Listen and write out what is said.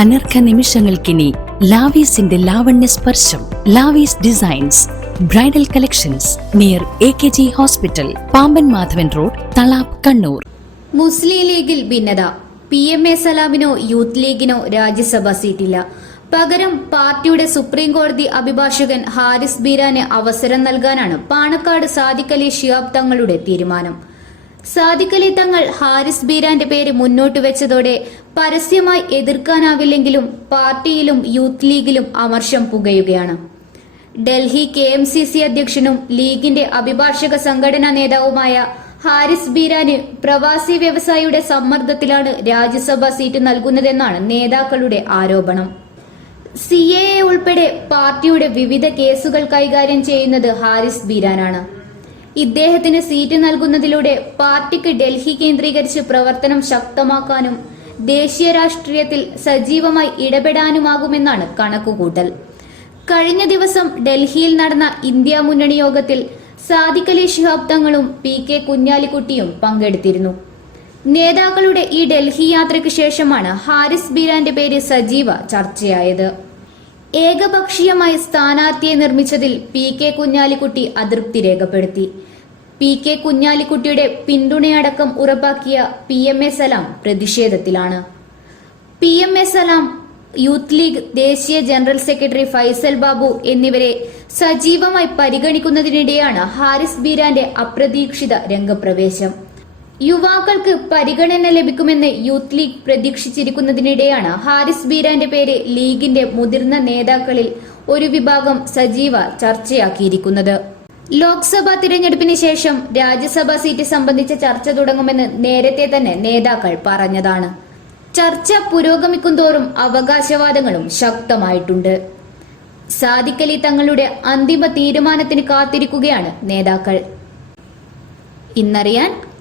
അനർഘ നിമിഷങ്ങൾക്കിനി ലാവീസിന്റെ ലാവണ്യ സ്പർശം Lavis designs bridal collections near A K G hospital Pamban Madhavan road Thalap Kannur. Muslim ലീഗിൽ ഭിന്നത. പി എം എ സലാമിനോ യൂത്ത് ലീഗിനോ രാജ്യസഭ സീറ്റില്ല. പകരം പാർട്ടിയുടെ സുപ്രീം കോടതി അഭിഭാഷകൻ ഹാരിസ് ബീരാന് അവസരം നൽകാനാണ് പാണക്കാട് സാദിഖലി ഷിയാബ് തങ്ങളുടെ തീരുമാനം. സാദിഖ് അലി തങ്ങൾ ഹാരിസ് ബീരാന്റെ പേര് മുന്നോട്ട് വെച്ചതോടെ പരസ്യമായി എതിർക്കാനാവില്ലെങ്കിലും പാർട്ടിയിലും യൂത്ത് ലീഗിലും അമർഷം പുകയുകയാണ്. Delhi K M C C അധ്യക്ഷനും ലീഗിന്റെ അഭിഭാഷക സംഘടനാ നേതാവുമായ ഹാരിസ് ബീരാന് പ്രവാസി വ്യവസായിയുടെ സമ്മർദ്ദത്തിലാണ് രാജ്യസഭാ സീറ്റ് നൽകുന്നതെന്നാണ് നേതാക്കളുടെ ആരോപണം. സി എ ഉൾപ്പെടെ പാർട്ടിയുടെ വിവിധ കേസുകൾ കൈകാര്യം ചെയ്യുന്നത് ഹാരിസ് ബീരാനാണ്. ഇദ്ദേഹത്തിന് സീറ്റ് നൽകുന്നതിലൂടെ പാർട്ടിക്ക് ഡൽഹി കേന്ദ്രീകരിച്ച് പ്രവർത്തനം ശക്തമാക്കാനും ദേശീയ രാഷ്ട്രീയത്തിൽ സജീവമായി ഇടപെടാനുമാകുമെന്നാണ് കണക്കുകൂട്ടൽ. കഴിഞ്ഞ ദിവസം ഡൽഹിയിൽ നടന്ന ഇന്ത്യ മുന്നണി യോഗത്തിൽ സാദിഖ് അലി ശിഹാബ് തങ്ങളും പി കെ കുഞ്ഞാലിക്കുട്ടിയും പങ്കെടുത്തിരുന്നു. നേതാക്കളുടെ ഈ ഡൽഹി യാത്രയ്ക്ക് ശേഷമാണ് ഹാരിസ് ബീരാന്റെ പേര് സജീവ ചർച്ചയായത്. ഏകപക്ഷീയമായി സ്ഥാനാർത്ഥിയെ നിർമ്മിച്ചതിൽ പി കെ കുഞ്ഞാലിക്കുട്ടി അതൃപ്തി രേഖപ്പെടുത്തി. പി കെ കുഞ്ഞാലിക്കുട്ടിയുടെ പിന്തുണയടക്കം ഉറപ്പാക്കിയ P M A Salam പ്രതിഷേധത്തിലാണ്. P M A Salam youth league ദേശീയ ജനറൽ സെക്രട്ടറി ഫൈസൽ ബാബു എന്നിവരെ സജീവമായി പരിഗണിക്കുന്നതിനിടെയാണ് ഹാരിസ് ബീരാന്റെ അപ്രതീക്ഷിത രംഗപ്രവേശം. യുവാക്കൾക്ക് പരിഗണന ലഭിക്കുമെന്ന് യൂത്ത് ലീഗ് പ്രതീക്ഷിച്ചിരിക്കുന്നതിനിടെയാണ് ഹാരിസ് ബീരാന്റെ പേര് ലീഗിന്റെ മുതിർന്ന നേതാക്കളിൽ ഒരു വിഭാഗം സജീവ ചർച്ചയാക്കിയിരിക്കുന്നത്. ലോക്സഭാ തിരഞ്ഞെടുപ്പിന് ശേഷം രാജ്യസഭാ സീറ്റ് സംബന്ധിച്ച ചർച്ച തുടങ്ങുമെന്ന് നേരത്തെ തന്നെ നേതാക്കൾ പറഞ്ഞതാണ്. ചർച്ച പുരോഗമിക്കുന്തോറും അവകാശവാദങ്ങളും ശക്തമായിട്ടുണ്ട്. സാദിക്കലി തങ്ങളുടെ അന്തിമ തീരുമാനത്തിന് കാത്തിരിക്കുകയാണ് നേതാക്കൾ. ഇന്നറിയാൻ